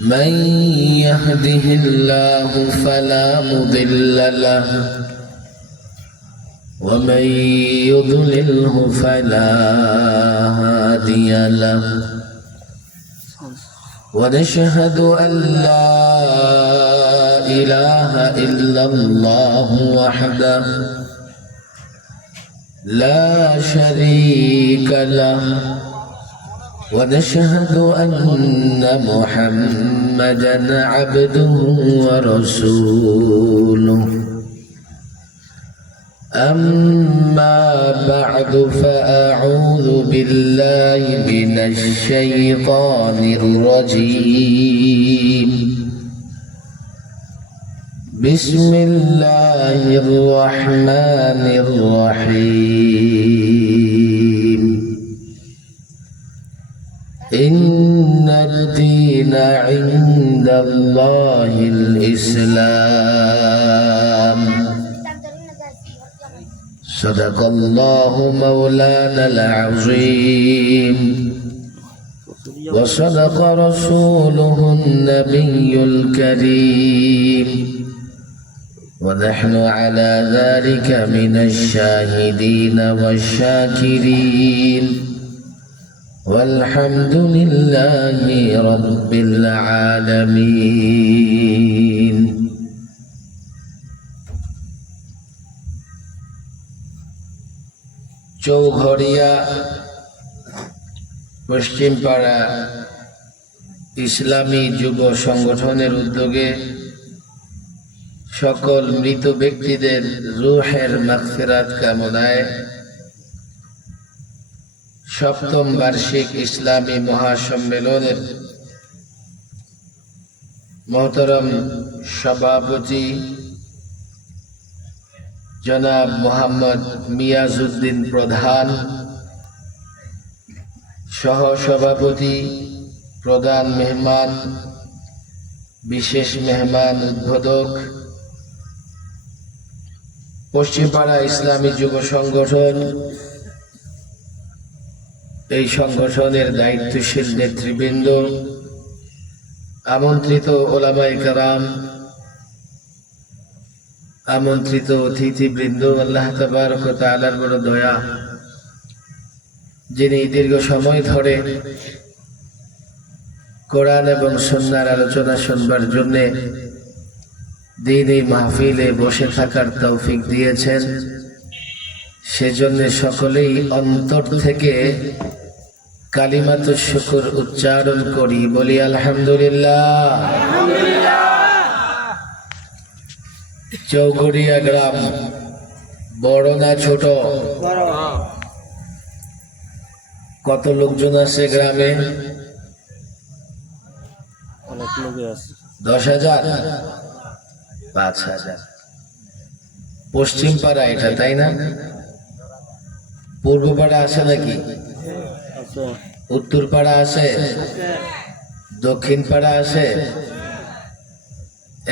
من يهده الله فلا مضل له ومن يضلله فلا هادي له ونشهد أن لا إله إلا الله وحده لا شريك له ونشهد أن محمدا عبده ورسوله أما بعد فأعوذ بالله من الشيطان الرجيم بسم الله الرحمن الرحيم إن الدين عند الله الإسلام صدق الله مولانا العظيم وصدق رسوله النبي الكريم ونحن على ذلك من الشاهدين والشاكرين والحمد لله رب العالمين চৌঘরিয়া পশ্চিমপাড়া ইসলামী যুব সংগঠনের উদ্যোগে সকল মৃত ব্যক্তিদের রূহের মাগফিরাত কামনায় সপ্তম বার্ষিক ইসলামী মহাসম্মেলনের মহতরম সভাপতি জনাব মোহাম্মদ মিয়াজউদ্দিন প্রধান, সহ সভাপতি, প্রধান মেহমান, বিশেষ মেহমান, উদ্বোধক, পশ্চিমপাড়া ইসলামী যুব সংগঠন, এই সংগঠনের দায়িত্বশীল নেতৃবৃন্দ, আমন্ত্রিত ওলামায়ে কেরাম, আমন্ত্রিত অতিথিবৃন্দ, আল্লাহ তাবারক ওয়া তাআলার বড় দয়া, যিনি দীর্ঘ সময় ধরে কোরআন এবং সুন্নাহর আলোচনা শুনবার জন্য দ্বীনি মাহফিলে বসে থাকার তৌফিক দিয়েছেন, সেজন্য সকলেই অন্তর থেকে কালিমাতুশ শুকর উচ্চারণ করি, বলি আলহামদুলিল্লাহ। চৌঘরিয়া গ্রাম বড় না ছোট? কত লোকজন আছে গ্রামে? 10,000, 5,000। পশ্চিম পাড়া এটা, তাই না? পূর্ব পাড়া আছে নাকি? উত্তর পাড়া আছে, দক্ষিণ পাড়া আছে।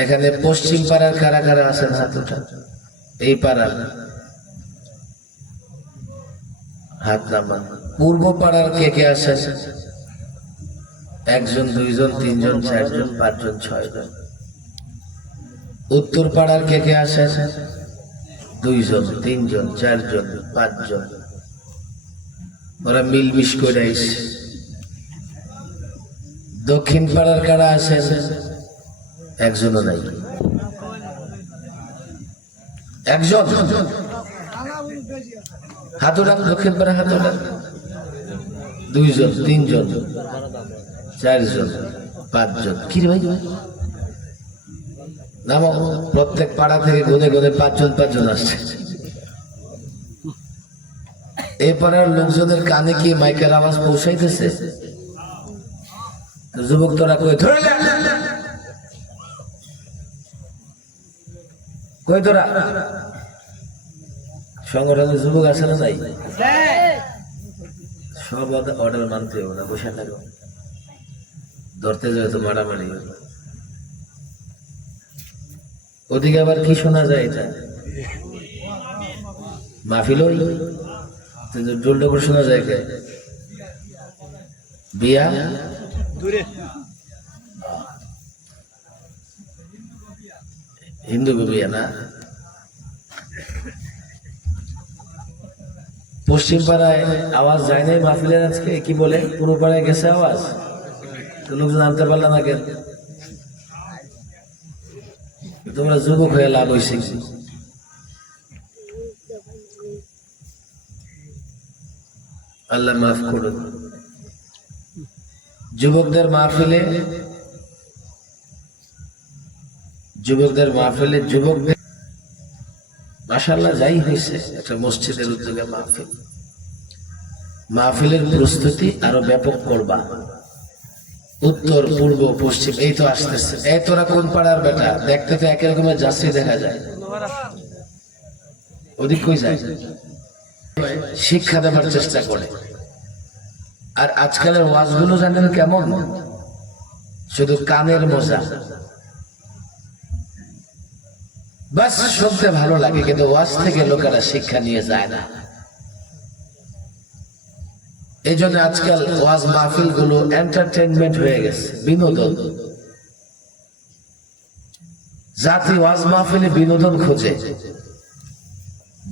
এখানে পশ্চিম পাড়ার কারা কারা আছেন হাতটা? এই পাড়ার হাত নামান। পূর্ব পাড়ার কে কে আছেন? 1 জন, 2 জন, 3 জন, 4 জন, 5 জন, 6 জন। উত্তর পাড়ার কে কে আছেন? 2 জন, 3 জন, 4 জন, 5 জন। ওরা মিলমিশ করে আইছে। দক্ষিণ পাড়ার কারা আছেন? 1 জনও নাই। 1 জন হাত উঠান, দক্ষিণ পাড়া হাত উঠান। 2 জন, 3 জন, 4 জন, 5 জন। কি রে ভাই, নামো। প্রত্যেক পাড়া থেকে গুনে গুনে 5 জন 5 জন আসছে। এই পাড়ার লোকজনের কানে কি মাইকের আওয়াজ পৌঁছাইতেছে? যুবক তোরা কই ধরে কই তোরা? সংগঠনের যুবক আছে না নাই? সব অর্ডার মানতে হবে না, বসে থাকো। ধরতে যায় তো মারামারি। ওদিকে আবার কি শোনা যায়? এটা মাহফিল ডোল ডোল শোনা যায় কে? বিয়া হিন্দু বিবিয়া না। পশ্চিম পাড়ায় আওয়াজ যায় নাই মাহফিলের আজকে? কি বলে পুরো পাড়ায় গেছে আওয়াজ? তো লোকজন আনতে পারল না কেন? তোমরা যুবক হয়ে লাভ হয়েছে। আল্লাহ মাফ করুন। যুবকদের মাহফিলে যুবকদের মাশাআল্লাহ যাই হয়েছে, একটা মসজিদের উদ্যোগে মাহফিলের প্রস্তুতি আরো ব্যাপক করবা। উত্তর পূর্ব পশ্চিম এই তো আসতেছে। এই তোরা কোন পাড়ার বেটা? দেখতে তো একই রকমের যাত্রী দেখা যায়, ওদিক কই যায়? শিক্ষা দেওয়ার চেষ্টা করে। আর আজকালের ওয়াজগুলো জানেন কেমন? শুধু কানের মজা, বাস শুনতে ভালো লাগে, কিন্তু ওয়াজ থেকে লোকেরা শিক্ষা নিয়ে যায় না। এই জন্য আজকাল ওয়াজ মাহফিল গুলো এন্টারটেনমেন্ট হয়ে গেছে, বিনোদন। জাতি ওয়াজ মাহফিলে বিনোদন খোঁজে,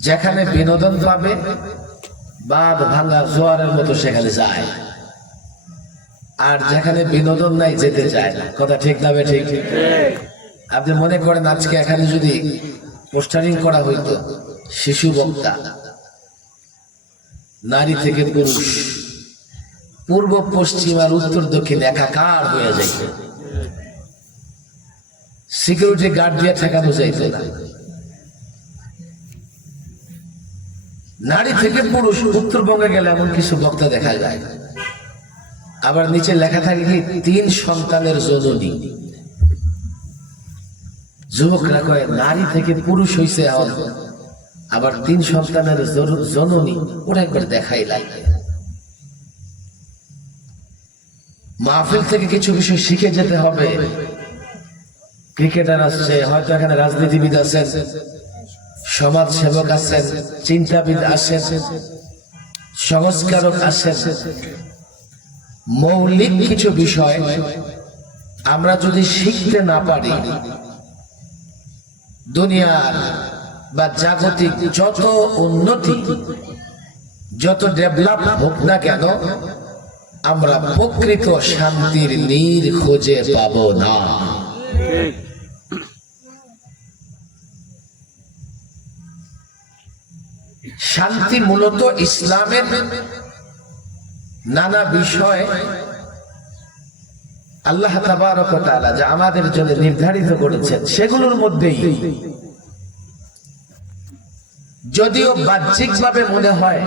যেখানে বিনোদন পাবে বাঁধ ভাঙা জোয়ারের মতো সেখানে যায়, আর যেখানে বিনোদন নাই যেতে চায় না। কথা ঠিক না? ঠিক। আপনি মনে করেন আজকে এখানে যদি পোস্টারিং করা হইতো, শিশু বক্তা, নারী থেকে পুরুষ, পূর্ব পশ্চিম আর উত্তর দক্ষিণ একাকার হয়ে যাইত, সিকিউরিটি গার্ড দিয়ে ঠেকানো যাইত না। নারী থেকে পুরুষ, উত্তরবঙ্গে গেলে এমন কিছু বক্তা দেখা যায়। আবার নিচে লেখা থাকে কি 3 সন্তানের জননী। যুবকরা কয় নারী থেকে পুরুষ হইছে, আবার 3 সন্তানের জননী। ওরা একবার দেখাই লাগে। মাহফিল থেকে কিছু বিষয় শিখে যেতে হবে। ক্রিকেটার আসছে, হয়তো এখানে রাজনীতিবিদ আছেন, সমাজ সেবক আছেন, চিন্তাবিদ আছেন, সংস্কারক আছেন। মৌলিক কিছু বিষয় আমরা যদি শিখতে না পারি, দুনিয়ার বা জাগতিক যত উন্নতি, যত ডেভেলপ হোক না কেন, আমরা প্রকৃত শান্তির নীড় খুঁজে পাবো না। শান্তি মূলত ইসলামের নানা বিষয় আল্লাহ তাবারক ওয়া তাআলা যা আমাদের জন্য নির্ধারিত করেছেন, সেগুলোর মধ্যেই যদিও বাহ্যিকভাবে মনে হয়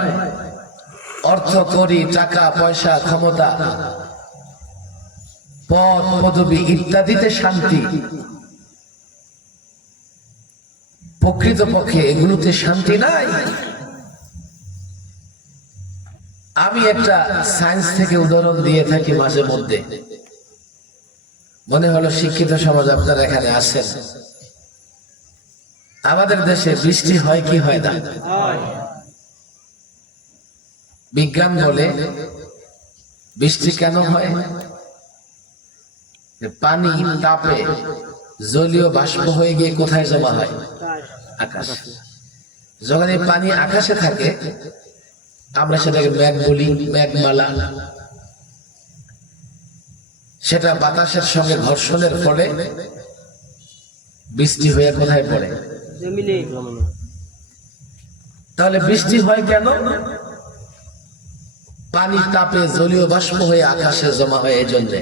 অর্থ, করি, টাকা পয়সা, ক্ষমতা, পদ পদবি ইত্যাদিতে শান্তি, প্রকৃতপক্ষে এগুলোতে শান্তি নাই। আমি একটা সায়েন্স থেকে উদাহরণ দিয়ে থাকি মাঝে মধ্যে। মনে হলো শিক্ষিত সমাজ আপনারা এখানে আছেন। আমাদের দেশে বৃষ্টি হয় কি হয় না? বিজ্ঞান বলে বৃষ্টি কেন হয়? পানি তাপে জলীয় বাষ্প হয়ে গিয়ে কোথায় জমা হয়? আকাশে। যখন এই পানি আকাশে থাকে, আমরা সেটাকে মেঘ বলি, মেঘমালা। সেটা বাতাসের সঙ্গে ঘর্ষণের ফলে বৃষ্টি হয়ে কোথায় পড়ে? তাহলে বৃষ্টি হয় কেন? পানি তাপে জলীয় বাষ্প হয়ে আকাশে জমা হয়। এই জন্য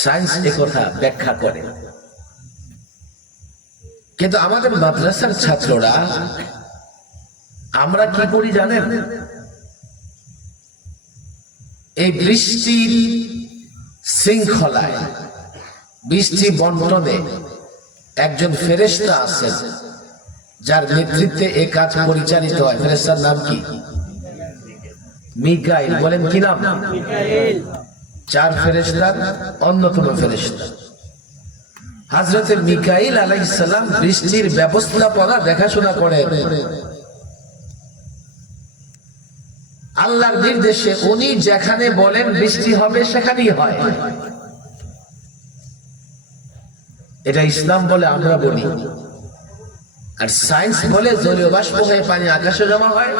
সায়েন্স একথা ব্যাখ্যা করে। কিন্তু আমাদের মাদ্রাসার ছাত্ররা আমরা কি করি জানেন? এই বৃষ্টির শৃঙ্খলায়, বৃষ্টি বন্টনে একজন ফেরেশতা আছেন, যার নেতৃত্বে এই কাজ পরিচালিত হয়। ফেরেশতার নাম কি? মিকাইল। বলেন কি নাম? 4 ফেরেশতার অন্যতম ফেরেশতা হযরত মিকাইল আলাইহিস সালাম বৃষ্টির ব্যবস্থাপনা দেখাশোনা করেন। আল্লাহর নির্দেশে উনি যেখানে বলেন বৃষ্টি হবে সেখানেই হয়। এটা ইসলাম বলে আমরা বলি, আর সায়েন্স বলে জলীয় বাষ্প হয়ে পানি আকাশে জমা হয়,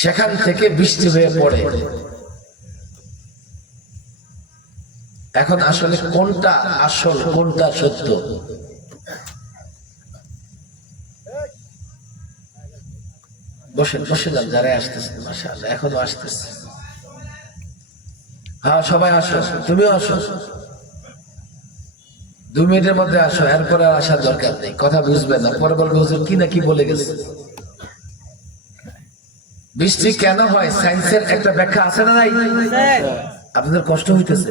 সেখান থেকে বৃষ্টি হয়ে পড়ে। এখন আসলে কোনটা আসল, কোনটা সত্য? বসে বসে যান, যারা আসতেছে মাশাআল্লাহ, এখনো আসতেছে। হ্যাঁ সবাই আসো, তুমিও আসো, 2 মিনিটের মধ্যে আসো, এরপরে আর আসার দরকার নেই। কথা বুঝবে না, পরে বলবে হুজুর কি না কি বলে গেছে। বৃষ্টি কেন হয় সায়েন্সের একটা ব্যাখ্যা আছে না নাই? আপনাদের কষ্ট হইতেছে?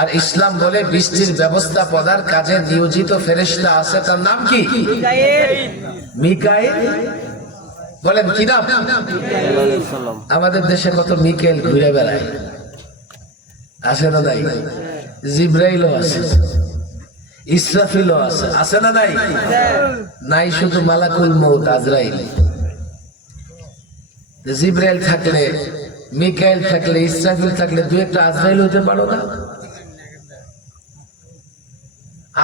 আর ইসলাম বলে বৃষ্টির ব্যবস্থাপনার কাজে নিয়োজিত ফেরেশতা আছে, তার নাম কি? মিকাইল। বলেন কি নাম? আমাদের দেশে কত মিকাইল ঘুরে বেড়ায়, আছে না নাই? জিব্রাইলও আছে, ইসরাফিলও আছে, আছে না নাই? নাই শুধু মালাকুল মউত আজরাইল। জিব্রাইল থাকলে, মিকাইল থাকলে, ইসরাফিল থাকলে 2-1টা আজরাইল হতে পারো না?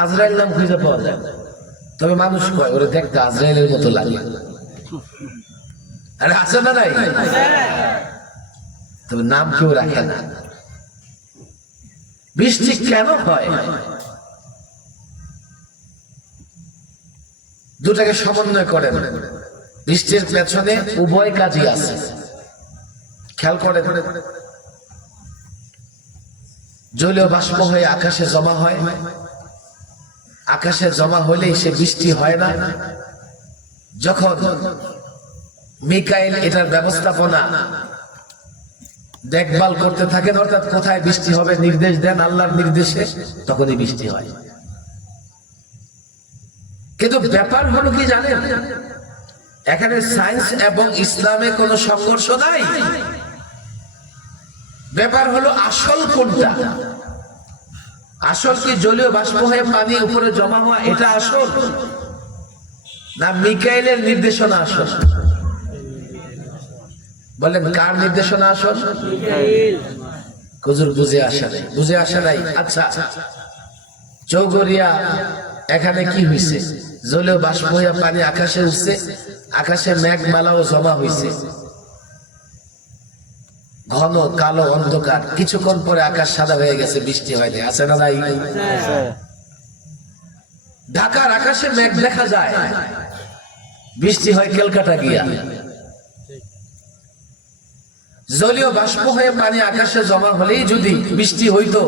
আজরাইল নাম খুঁজে পাওয়া যায়, তবে মানুষ কয় ওরে দেখতে আজরাইলের মতো লাগে। আরে আছে না নাই? তবে নাম কেউ রাখে না। বৃষ্টি কেন হয়? দুটাকে সমন্বয় করেন, বৃষ্টির পেছনে উভয় কাজই আছে। খেয়াল করেন, জলীয় বাষ্প হয়ে আকাশে জমা হয়, আকাশে জমা হলেই সে বৃষ্টি হয় না। যখন মিকাইল এটার ব্যবস্থাপনা দেখভাল করতে থাকেন, অর্থাৎ কোথায় বৃষ্টি হবে নির্দেশ দেন আল্লাহর নির্দেশে, তখনই বৃষ্টি হয়। কিন্তু ব্যাপার হলো কি জানেন, এখানে সায়েন্স এবং ইসলামে কোনো সংঘর্ষ নাই। ব্যাপার হলো আসল কোনটা? আসল কি জলীয় বাষ্প হয়ে পানি উপরে জমা হওয়া, এটা আসল, না মিকাইলের নির্দেশনা আসল? বলেন কার নির্দেশনা আসল? হুজুর বুঝে আসে নাই, বুঝে আসে নাই। আচ্ছা, চৌগরিয়া এখানে কি হইছে? জলীয় বাষ্প হয়ে পানি আকাশে উঠছে, আকাশে মেঘমালাও জমা হইছে, ঘন কালো অন্ধকার, কিছুক্ষণ পরে আকাশ সাদা হয়ে গেছে, বৃষ্টি হয়নি, আছে না নাই? ঢাকার আকাশে মেঘ দেখা যায়, বৃষ্টি হয় ক্যালকাটা গিয়া। জলীয় বাষ্প হয়ে পানি আকাশে জমা হলেই যদি বৃষ্টি হইতো,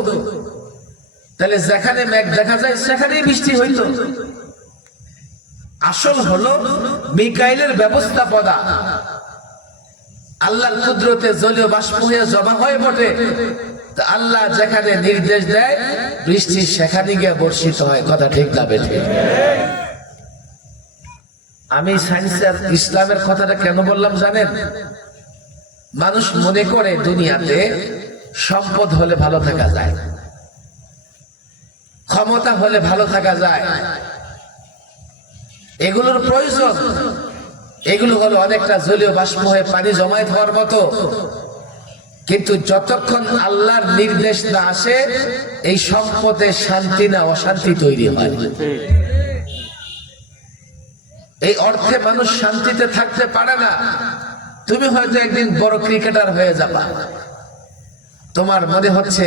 তাহলে যেখানে মেঘ দেখা যায় সেখানেই বৃষ্টি হইতো। আসল হলো মিকাইলের ব্যবস্থাপনা। আল্লাহর কুদরতে জলীয় বাষ্প হয়ে জমা হয় বটে, আল্লাহ যেখানে নির্দেশ দেয় বৃষ্টি সেখানে গিয়ে বর্ষিত হয়। কথা ঠিক না বেঠিক? আমি সায়েন্স আর ইসলামের কথাটা কেন বললাম জানেন? মানুষ মনে করে দুনিয়াতে সম্পদ হলে ভালো থাকা যায়, ক্ষমতা হলে ভালো থাকা যায়, এগুলোর প্রয়োজন। এগুলো হলো অনেকটা জলীয় বাষ্প হয়ে পানি জমায়েত হওয়ার মতো, কিন্তু যতক্ষণ আল্লাহর নির্দেশ না আসে এই সম্পদে শান্তি না অশান্তি তৈরি হয়। এই অর্থে মানুষ শান্তিতে থাকতে পারে না। তুমি হয়তো একদিন বড় ক্রিকেটার হয়ে যাবা, তোমার মনে হচ্ছে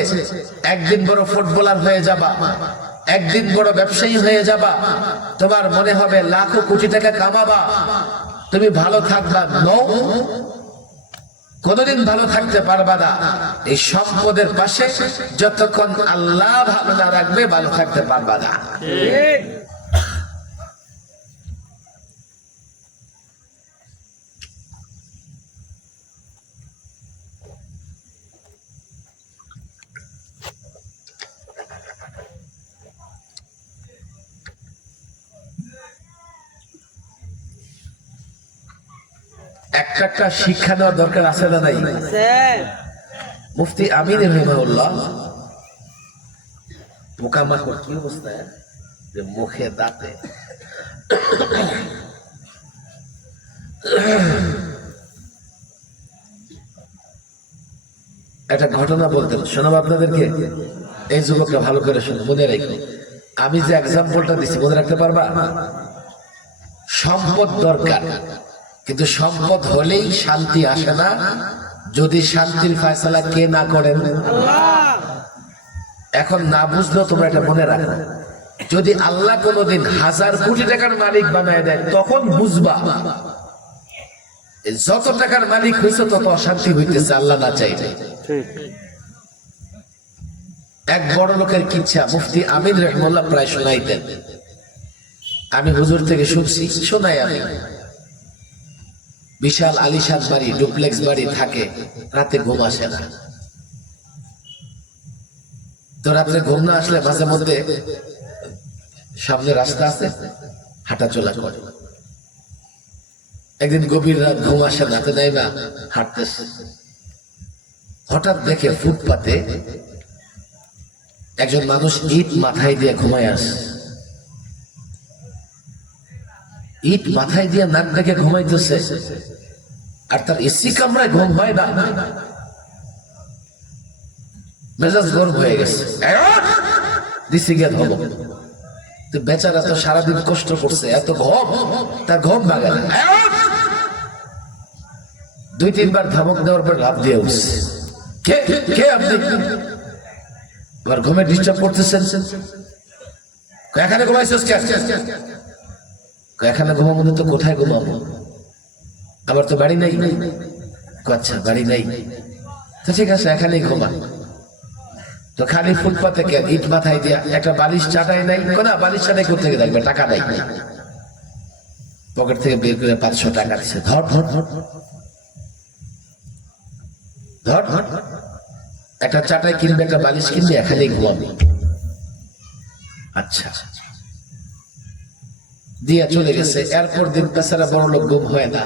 একদিন বড় ফুটবলার হয়ে যাবা, একদিন বড় ব্যবসায়ী হয়ে যাবা, তোমার মনে হবে লাখো কোটি টাকা কামাবা, তুমি ভালো থাকবা। কোনদিন ভালো থাকতে পারবা না। এই সম্পদের পাশে যতক্ষণ আল্লাহ ভালো না রাখবে ভালো থাকতে পারবা না। একটা শিক্ষা দেওয়ার দরকার আছে না নাই? মুফতি আমিন রহিমাহুল্লাহ পোকামাকড় কি অবস্থা, যে মুখে দাঁতে একটা ঘটনা বলতেন, শোনাবো আপনাদেরকে। এই যুবকরা ভালো করে শোনো, মনে রেখো। আমি যে এক্সাম্পলটা দিচ্ছি মনে রাখতে পারবা? সম্পদ দরকার, কিন্তু সম্পদ হলেই শান্তি আসে না যদি শান্তির ফয়সালা কে না করেন। এখন না বুঝলেও তোমরা এটা মনে রাখো, যদি আল্লাহ কোনোদিন 1000 কোটি টাকার মালিক বানায় দেয় তখন বুঝবা যত টাকার মালিক হয়েছে তত অশান্তি হইতেছে আল্লাহ না চাইলে। এক বড় লোকের কিচ্ছা মুফতি আমিন রহমাল্লাহ প্রায় শোনাইতেন, আমি হুজুর থেকে শুনছি, শোনাই আমি। বিশাল আলিশান বাড়ি, ডুপ্লেক্স বাড়ি থাকে, রাতে ঘুম আসে না। তো রাত্রে ঘুম না আসলে মাঝে মধ্যে সামনে রাস্তা আছে, হাঁটা চলা করে। একদিন গভীর রাত, ঘুম আসে না, তো নাই না, হাঁটতেছে। হঠাৎ দেখে ফুটপাতে একজন মানুষ ইট মাথায় দিয়ে ঘুমায় আসে। ইট মাথায় দিয়ে নাক দেখে ঘুমাইতেছে, আর তার এসি কামরায় ঘুম হয় না। মেজাজ গরম হয়ে গেছে, দিছি গিয়ে ধরো। তো বেচারা তো সারাদিন কষ্ট করছে, এত ঘুম, তার ঘুম ভাঙে না। 2-3 বার ধমক দেওয়ার পর লাভ দিয়ে উঠছে। কে আপনি? আবার ঘুমে ডিস্টার্ব করতেছেন। এখানে ঘুমাইছিস কে? এখানে ঘুমাবো না তো কোথায় ঘুমাবো? আবার তো বাড়ি নাই। আচ্ছা বাড়ি নাই, তো ঠিক আছে এখানেই ঘুমা। তো খালি ফুটপাতে কেন, ইট মাথায় দিয়া একটা বালিশ চাটাই নাই? না, বালিশ চাটাই করতে গিয়ে দেখবে টাকা নাই। পকেট থেকে বের করে 500 টাকা দিচ্ছে, ধর ধর ধর ধর ধর, একটা চাটাই কিনবে, একটা বালিশ কিনবে, এখানেই ঘুমাবে। আচ্ছা দিয়া চলে গেছে। এরপর দিন বেচারা বড় লোক ঘুম হয় না,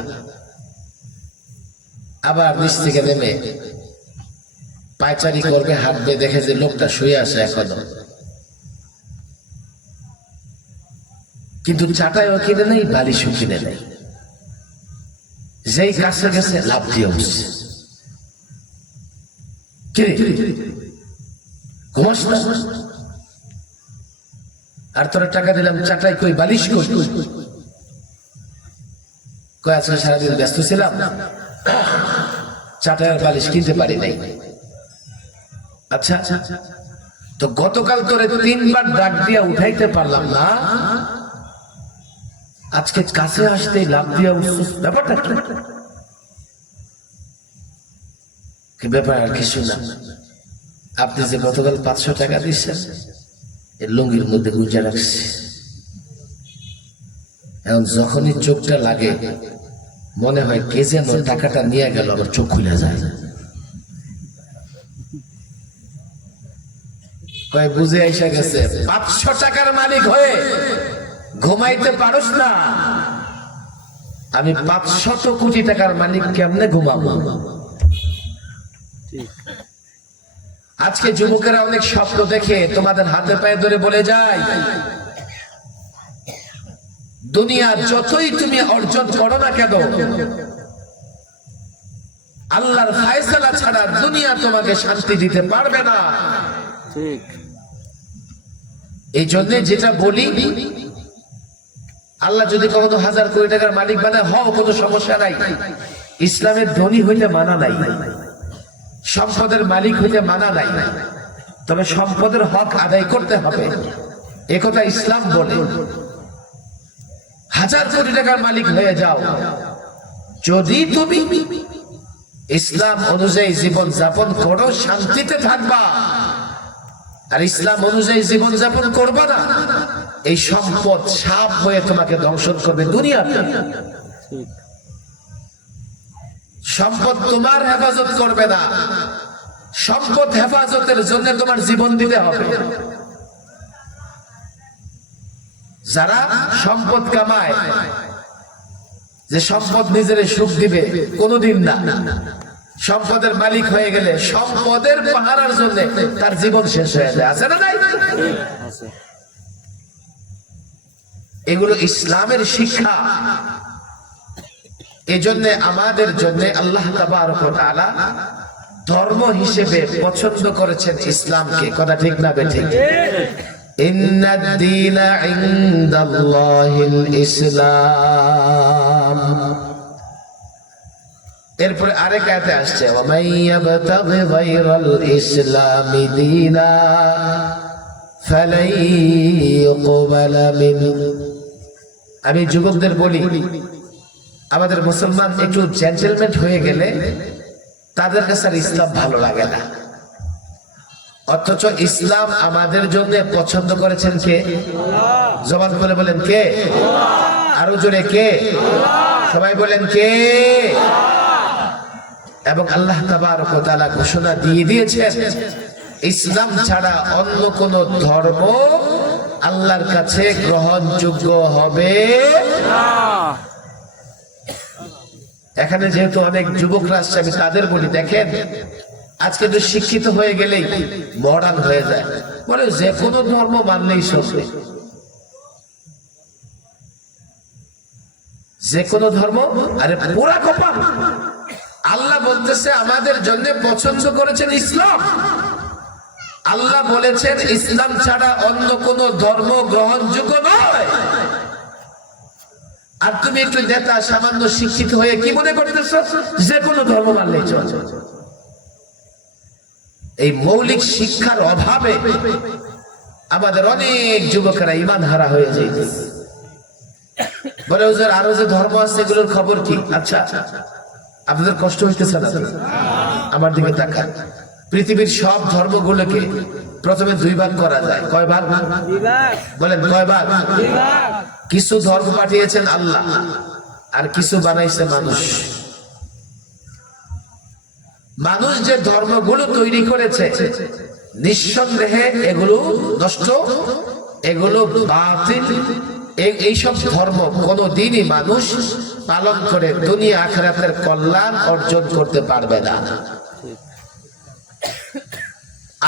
আবার নিচ থেকে নেমে পায়চারি করবে, হাঁটবে, দেখে যে লোকটা শুয়ে আসে এখনো, কিন্তু চাটাইও কিনে নেই, বালিশও কিনে নেই। যেই কাছে গেছে লাভ দিয়ে উঠছে, ঘুমাস না? আর তোরা টাকা দিলাম, চাটাই কই, বালিশ কই? কয় আজকে সারাদিন ব্যস্ত ছিলাম, চাটাই আর বালিশ কিনতে পারি নাই। আচ্ছা, তো গতকাল তোরে 3 বার ডাক দিয়া উঠাইতে পারলাম না, আজকে কাছে আসতে লাভ দিয়া উঠছিস, ব্যাপারটা কি? ব্যাপার আর কিছু না। আপনি যে গতকাল 500 টাকা দিচ্ছেন, এর লুঙ্গির মধ্যে গুঁজে রাখছি। এখন যখনই চোখটা লাগে মনে হয় কে যেন টাকাটা নিয়ে গেল, আবার চোখ খুলে যায়। বুঝে এসে গেছে 500 টাকার মালিক হয়ে ঘুমাইতে পারস না, আমি 500 কোটি টাকার মালিক, কেমনে ঘুমাবো? আজকে যুবকেরা অনেক স্বপ্ন দেখে তোমাদের হাতে পায়ে ধরে বলে যায়, দুনিয়া যতই তুমি অর্জন করো না কেন, আল্লাহর ফায়সালা ছাড়া দুনিয়া তোমাকে শান্তি দিতে পারবে না। ঠিক, এই জন্য যেটা বলি, আল্লাহ যদি কখনো 1000 কোটি টাকার মালিক বানায়, হও, কোনো সমস্যা নাই। ইসলামের ধনী হইতে মানা নাই, সম্পদের মালিক হইতে মানা নাই, তবে সম্পদের হক আদায় করতে হবে, একথা ইসলাম বলে। 1000 কোটি টাকার মালিক হয়ে যাও, যদি তুমি ইসলাম অনুযায়ী জীবন যাপন করো, শান্তিতে থাকবা। আর ইসলাম অনুযায়ী জীবন যাপন করবা না, এই সম্পদ সাপ হয়ে তোমাকে ধ্বংস করবে দুনিয়াতে। সম্পদ তোমার হেফাজত করবে না, সম্পদ হেফাজতের জন্য তোমার জীবন দিতে হবে। যারা সম্পদ কামায়, যে সম্পদ নিজের সুখ দিবে, কোনোদিন না। সম্পদের মালিক হয়ে গেলে সম্পদের পাহারার জন্য তার জীবন শেষ হয়ে যায়, আছে না নাই? এগুলো ইসলামের শিক্ষা। এজন্য আমাদের জন্য আল্লাহ তাবারক ওয়া তাআলা ধর্ম হিসেবে পছন্দ করেছেন ইসলামকে। কথা ঠিক না বেঠিক? ইন্নাদ দীনা ইনদাল্লাহিল ইসলাম। এরপরে আরেক আয়াতে আসছে ওয়া মাইয়াবতাগি গায়রাল ইসলামি দীনা ফালাই ইউকবালা মিনহু। আমি যুবকদের বলি, আমাদের মুসলমান একটু জেন্টলম্যান হয়ে গেলে তাদের কাছে আর ইসলাম ভালো লাগে না। অথচ ইসলাম আমাদের জন্য পছন্দ করেছেন কে? জবান খুলে বলেন কে? আরো জোরে কে? সবাই বলেন কে? এবং আল্লাহ তাবারক ওয়া তাআলা ঘোষণা দিয়ে দিয়েছেন ইসলাম ছাড়া অন্য কোন ধর্ম আল্লাহর কাছে গ্রহণযোগ্য হবে না। এখানে যেহেতু অনেক যুবকরা আসছে, আমি তাদের বলি, দেখেন আজকে তো শিক্ষিত হয়ে গেলেই মডার্ন হয়ে যায়, বলে যে কোনো ধর্ম মানলেই চলবে, যে কোনো ধর্ম। আরে পুরা কপাল, আল্লাহ বলতেছে আমাদের জন্য পছন্দ করেছেন ইসলাম। আল্লাহ বলেছেন ইসলাম ছাড়া অন্য কোন ধর্ম গ্রহণযোগ্য নয়। আর তুমি একটু নেতা সামান্য শিক্ষিত হয়ে কি মনে করতেছো যে কোনো ধর্ম মানলেই চলে? এই মৌলিক শিক্ষার অভাবে আমাদের অনেক যুবকেরা ঈমান হারা হয়ে যাইতেছে। বলে হুজুর আরো যে ধর্ম আছে এগুলোর খবর কি? আচ্ছা আপনাদের কষ্ট হইতেছে না? আমার দিকে তাকান। পৃথিবীর সব ধর্মগুলোকে প্রথমে দুই ভাগ করা যায়। কয় ভাগ? বলেন কয় ভাগ? কিছু ধর্ম পাঠিয়েছেন আল্লাহ, আর কিছু বানাইছে মানুষ। মানুষ যে ধর্মগুলো তৈরি করেছে নিঃসন্দেহে এগুলো নষ্ট, এগুলো বাতিল। এইসব ধর্ম কোনদিনই মানুষ পালন করে দুনিয়া আখিরাতের কল্যাণ অর্জন করতে পারবে না।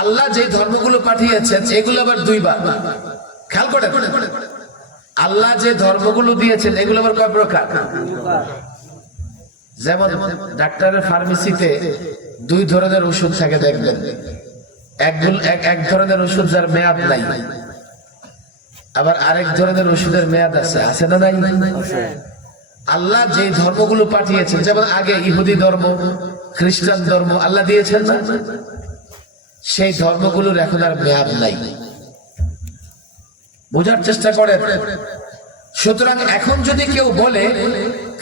আল্লাহ যে ধর্মগুলো পাঠিয়েছেন এগুলো আবার দুই ভাগ। খেয়াল করে, আল্লাহ যে ধর্মগুলো দিয়েছেন এগুলো আবার কয় প্রকার? যেমন ডাক্তারের ফার্মেসিতে দুই ধরনের ওষুধ থাকে, দেখবেন এক ধরনের ওষুধ যার মেয়াদ নাই, আবার আরেক ধরনের ওষুধের মেয়াদ আছে। আছে না নাই? আল্লাহ যে ধর্মগুলো পাঠিয়েছেন, যেমন আগে ইহুদি ধর্ম, খ্রিস্টান ধর্ম আল্লাহ দিয়েছেন না, সেই ধর্মগুলোর এখন আর মেয়াদ নাই। বোঝার চেষ্টা করেন। সুতরাং এখন যদি কেউ বলে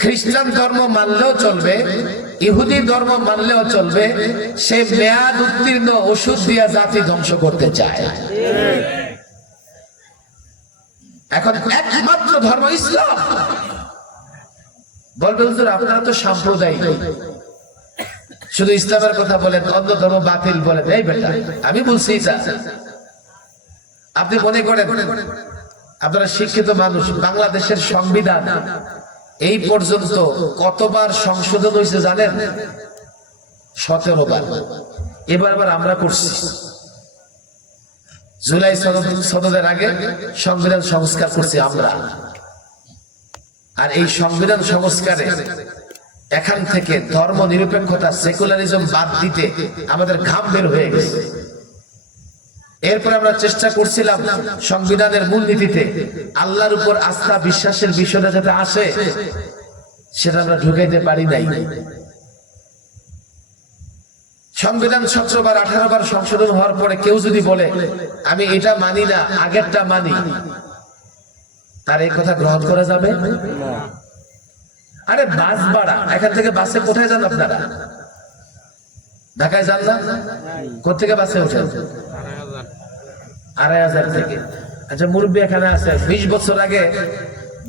খ্রিস্টান ধর্ম মানলেও চলবে, ইহুদি ধর্ম মানলেও চলবে, সে মেয়াদ উত্তীর্ণ ওষুধ দিয়া জাতি ধ্বংস করতে চায়। এখন একমাত্র ধর্ম ইসলাম। বলবে হুজুর আপনারা তো সাম্প্রদায়িক, শুধু ইসলামের কথা বলেন, অন্য ধর্ম বাতিল বলেন। এই বেটা, আমি বলছি এটা। আপনি মনে করেন আপনারা শিক্ষিত মানুষ, বাংলাদেশের সংবিধান এই পর্যন্ত কতবার সংশোধন হয়েছে জানেন? 17 বার। এবার আমরা করছি। জুলাই সনদের আগে সংবিধান সংস্কার করছি আমরা। আর এই সংবিধান সংস্কারে এখান থেকে ধর্ম নিরপেক্ষতা, সেকুলারিজম বাদ দিতে আমাদের ঘাম বের হয়ে গেছে। এরপর আমরা চেষ্টা করছিলাম সংবিধানের মূলনীতিতে আল্লাহর উপর আস্থা বিশ্বাসের বিষয়টা যাতে আসে, সেটা আমরা ঢুকাইতে পারি নাই। সংবিধান 17 বার 18 বার সংশোধন হওয়ার পরে কেউ যদি বলে আমি এটা মানি না, আগেরটা মানি, তার এই কথা গ্রহণ করা যাবে? আরে বাস ভাড়া, এখান থেকে বাসে কোথায় যান আপনারা? ঢাকায় যান না? কোথেকে বাসে ওঠেন? 2500 থেকে। আচ্ছা মুরব্বী এখানে আছে, 20 বছর আগে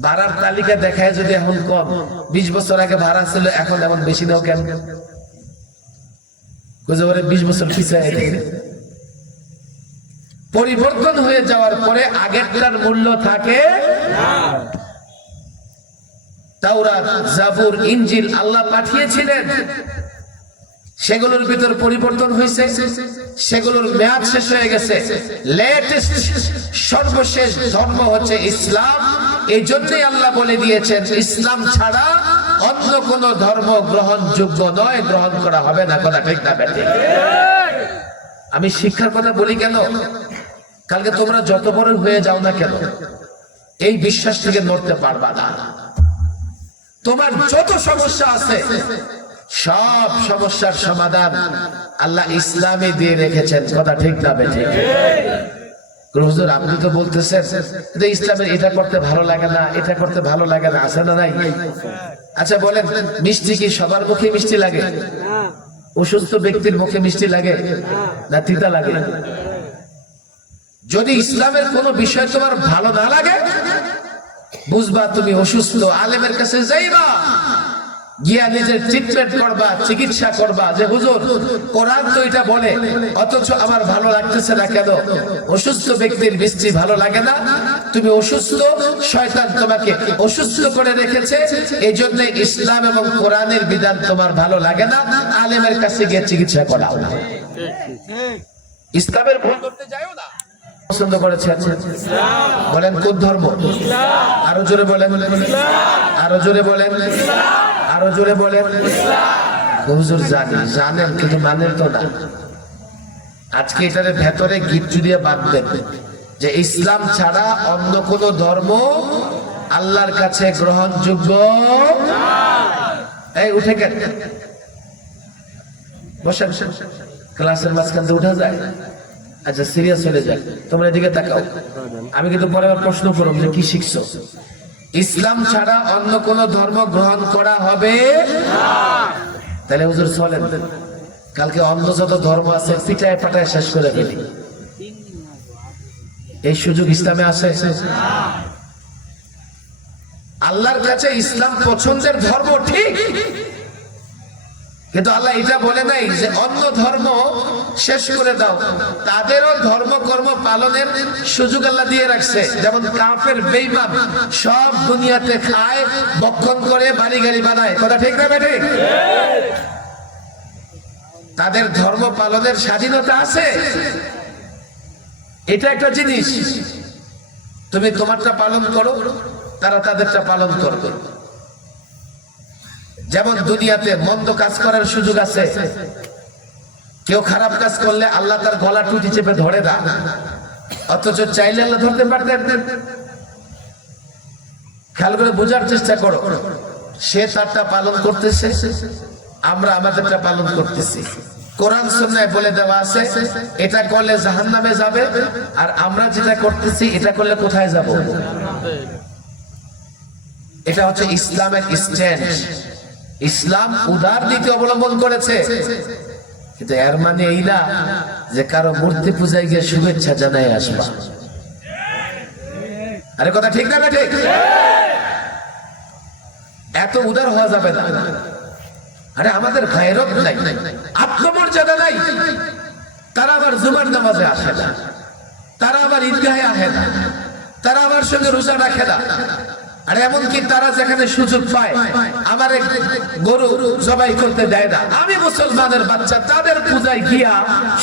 ভাড়ার তালিকা দেখায় যদি এখন কম, 20 বছর আগে ভাড়া ছিল এখন এমন বেশি নাও কেন? 20 বছর পিছায় গেছে। পরিবর্তন হয়ে যাওয়ার পরে আগেরটার মূল্য থাকে না। তাওরাত, জাবুর, ইনজিল আল্লাহ পাঠিয়েছিলেন, সেগুলোর ভিতর পরিবর্তন হয়েছে, সেগুলোর মেয়াদ শেষ হয়ে গেছে। লেটেস্ট সর্বশেষ ধর্ম হচ্ছে ইসলাম। এই জন্যই আল্লাহ বলে দিয়েছেন ইসলাম ছাড়া অন্য কোন ধর্ম গ্রহণযোগ্য নয়, গ্রহণ করা হবে না। কথা ঠিক না ঠিক? আমি শিক্ষার কথা বলি কেন? কালকে তোমরা যত বড় হয়ে যাও না কেন, এই বিশ্বাস থেকে নড়তে পারবা না। তোমার যত সমস্যা আছে সব সমস্যার সমাধান আল্লাহ ইসলামে দিয়ে রেখেছেন। কথা ঠিক না ঠিক? হুজুর আপনি তো বলতেছেন যে ইসলামের এটা করতে ভালো লাগে না, এটা করতে ভালো লাগে না, আছে না নাই? আচ্ছা বলেন, মিষ্টি কি সবার মুখে মিষ্টি লাগে? অসুস্থ ব্যক্তির মুখে মিষ্টি লাগে না তিতা লাগে? যদি ইসলামের কোন বিষয় তোমার ভালো না লাগে, বুঝবা তুমি অসুস্থ। আলেমের কাছে যাইবা, গিয়া নিজের ট্রিটমেন্ট করবা, চিকিৎসা করবা, যে হুজুর কোরআন তো এটা বলে, অথচ আমার ভালো লাগতেছে না কেন? অসুস্থ ব্যক্তির মিষ্টি ভালো লাগে না, তুমি অসুস্থ, শয়তান তোমাকে অসুস্থ করে রেখেছে, এই জন্য ইসলাম এবং কোরআনের বিধান তোমার ভালো লাগে না, আলেমের কাছে গিয়ে চিকিৎসা করাও না। ইসলামের ভুল করতে যাও না। পছন্দ করেছেন বলেন কোন ধর্ম? আরো জোরে বলেন, আরো জোরে বলেন, আরো জোরে বলেন। হুজুর জানেন কিন্তু মানেন তো না। আজকে এটার ভেতরে গিট্টু দিয়ে বাঁধবেন যে ইসলাম ছাড়া অন্য কোন ধর্ম আল্লাহর কাছে গ্রহণযোগ্য। এই উঠে গেল, বসেন, ক্লাসের মাঝখান থেকে উঠা যায়? আচ্ছা সিরিয়াস হয়ে যাক, তোমরা এদিকে তাকাও। আমি কিন্তু পরে আবার প্রশ্ন করব যে কি শিখছো। ইসলাম ছাড়া অন্য কোন ধর্ম গ্রহণ করা হবে না। তাহলে হুজুর চলেন কালকে অন্য যত ধর্ম আছে পিটায় পাটায় শেষ করে ফেলি। এই সুযোগ ইসলামে আছে? আল্লাহর কাছে ইসলাম পছন্দের ধর্ম ঠিক, কিন্তু আল্লাহ এটা বলে নাই যে অন্য ধর্ম শেষ করে দাও। তাদেরও ধর্মকর্ম পালনের সুযোগ আল্লাহ দিয়ে রাখছে। যেমন কাফের বেঈমান সব দুনিয়াতে খায়, বক্ষণ করে, বাড়ি গাড়ি বানায়। কথা ঠিক না ঠিক? তাদের ধর্ম পালনের স্বাধীনতা আছে। এটা একটা জিনিস, তুমি তোমারটা পালন করো, তারা তাদেরটা পালন করবে। যেমন দুনিয়াতে মন্দ কাজ করার সুযোগ আছে, কেউ খারাপ কাজ করলে আল্লাহ তার গলা টুটি চেপে ধরে না, অথচ চাইলে আল্লাহ ধরতে পারতেন। খেয়াল করে বোঝার চেষ্টা করো, সে তারটা পালন করতেছে, আমরা আমাদেরটা পালন করতেছি। কোরআন সুন্নাহয় বলে দেওয়া আছে এটা করলে জাহান্নামে যাবে, আর আমরা যেটা করতেছি এটা করলে কোথায় যাব? এটা হচ্ছে ইসলামের স্ট্যান্ড। ইসলাম উদার নীতি অবলম্বন করেছে, কিন্তু এর মানে এই না যে কারো মূর্তি পূজায় গিয়ে শুভেচ্ছা জানাই আসবা। আরে কথা ঠিক না ঠিক? এত উদার হওয়া যাবে না। আরে আমাদের গায়রত নাই, আত্মমর্যাদা নাই। তারা আবার জুমার নামাজে আসে না, তারা আবার ঈদগাহে আসে না, তারা আমার সঙ্গে রোজা রাখে না। আর এমনকি তারা যেখানে সুযোগ পায় আমার গরু জবাই করতে দেয় না। আমি মুসলমানের বাচ্চা, তাদের পূজায় গিয়া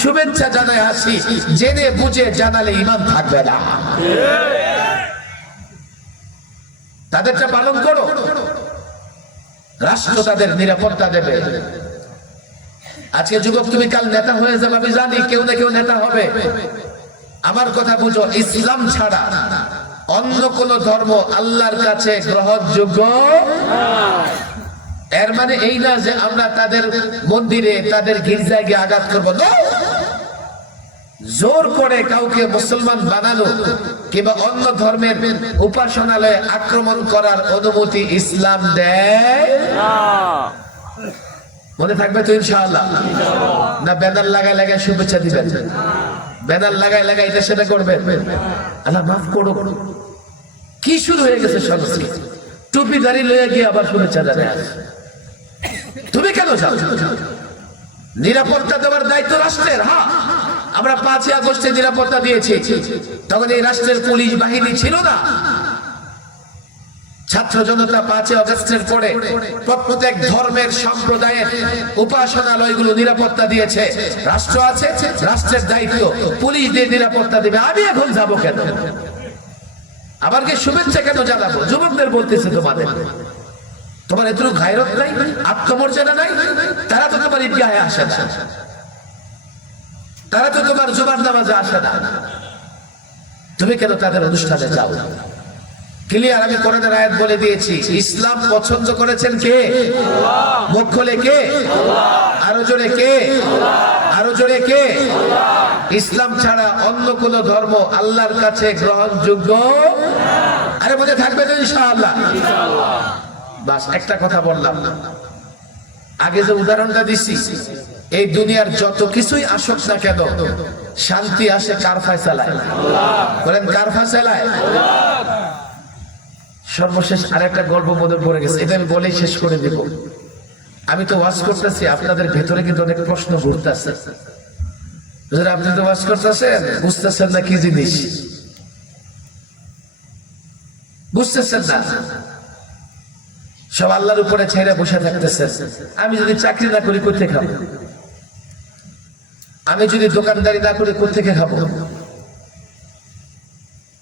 শুভেচ্ছা জানায় আসি, জেনে বুঝে জানালে ঈমান থাকবে না। তাদেরটা পালন করো, রাষ্ট্র তাদের নিরাপত্তা দেবে। আজকে যুবক তুমি কাল নেতা হয়ে যাবে, আমি জানি কেউ না কেউ নেতা হবে। আমার কথা বুঝো, ইসলাম ছাড়া অন্য কোন ধর্ম আল্লাহর কাছে গ্রহণযোগ্য। এর মানে এই না যে আমরা তাদের মন্দিরে, তাদের গির্জায় গিয়ে আঘাত করবো। জোর করে কাউকে মুসলমান বানানো কিংবা অন্য ধর্মের উপাসনালয়ে আক্রমণ করার অনুমতি ইসলাম দেয় না। মনে থাকবে তো ইনশাআল্লাহ? না ব্যানার লাগায় লাগায় শুভেচ্ছা দিবেন? ব্যানার লাগায় লাগায় এটা সেটা করবেন? আল্লাহ মাফ করো। কি শুরু হয়ে গেছে সংস্কৃতি? টুপি দাঁড়িয়ে লয়ে গিয়ে আবার শুভেচ্ছা জানায় আসে। তুমি কেন যাও? নিরাপত্তা দেওয়ার দায়িত্ব রাষ্ট্রের। হ্যাঁ, আমরা 5ই আগস্টে নিরাপত্তা দিয়েছি, তখন এই রাষ্ট্রের পুলিশ বাহিনী ছিল না। ছাত্র জনতা 5ই আগস্টের পরে প্রত্যেক ধর্মের সম্প্রদায়ের উপাসনালয়গুলো নিরাপত্তা দিয়েছে। রাষ্ট্র আছে, রাষ্ট্রের দায়িত্ব, পুলিশ দিয়ে নিরাপত্তা দেবে। আমি এখন যাবো কেন? আবার কি শুভেচ্ছা কেন জানাবো? যুবকদের বলতেছে তোমাদের, তোমার এতটুকু গায়রত নাই, আত্মমর্যাদা নাই, তারা তো তোমার ঈদগাহে আসে না, তারা তো তোমার জুমার নামাজে আসে না, তুমি কেন তাদের অনুষ্ঠানে যাও? ক্লিয়ার, আমি কোরআনের আয়াত বলে দিয়েছি। ইসলাম পছন্দ করেছেন কে? মুখ খুলে কে? আরো জোরে কে? আরো জোরে কে? ইসলাম ছাড়া অন্য কোন ধর্ম আল্লাহর কাছে গ্রহণযোগ্য। আরে বুঝে থাকবে তো ইনশাআল্লাহ। বাস একটা কথা বললাম, আগে যে উদাহরণটা দিচ্ছি, এই দুনিয়ার যত কিছুই আসুক না কেন, শান্তি আসে কার ফয়সালায়? বলেন কার ফয়সালায়? সর্বশেষ আরেকটা গল্প মনে পড়ে গেছে, এটা আমি বলেই শেষ করে দিব। আমি তো ওয়াজ করতেছি, আপনাদের ভেতরে কিন্তু অনেক প্রশ্ন ঘুরতেছে। আপনি তো ওয়াজ করতেছেন, বুঝতেছেন না কি জিনিস, বুঝতেছেন না, সব আল্লাহর উপরে ছেড়ে বসে থাকতেছেন। আমি যদি চাকরি না করি কোথা থেকে খাবো? আমি যদি দোকানদারি না করি কোথা থেকে খাবো?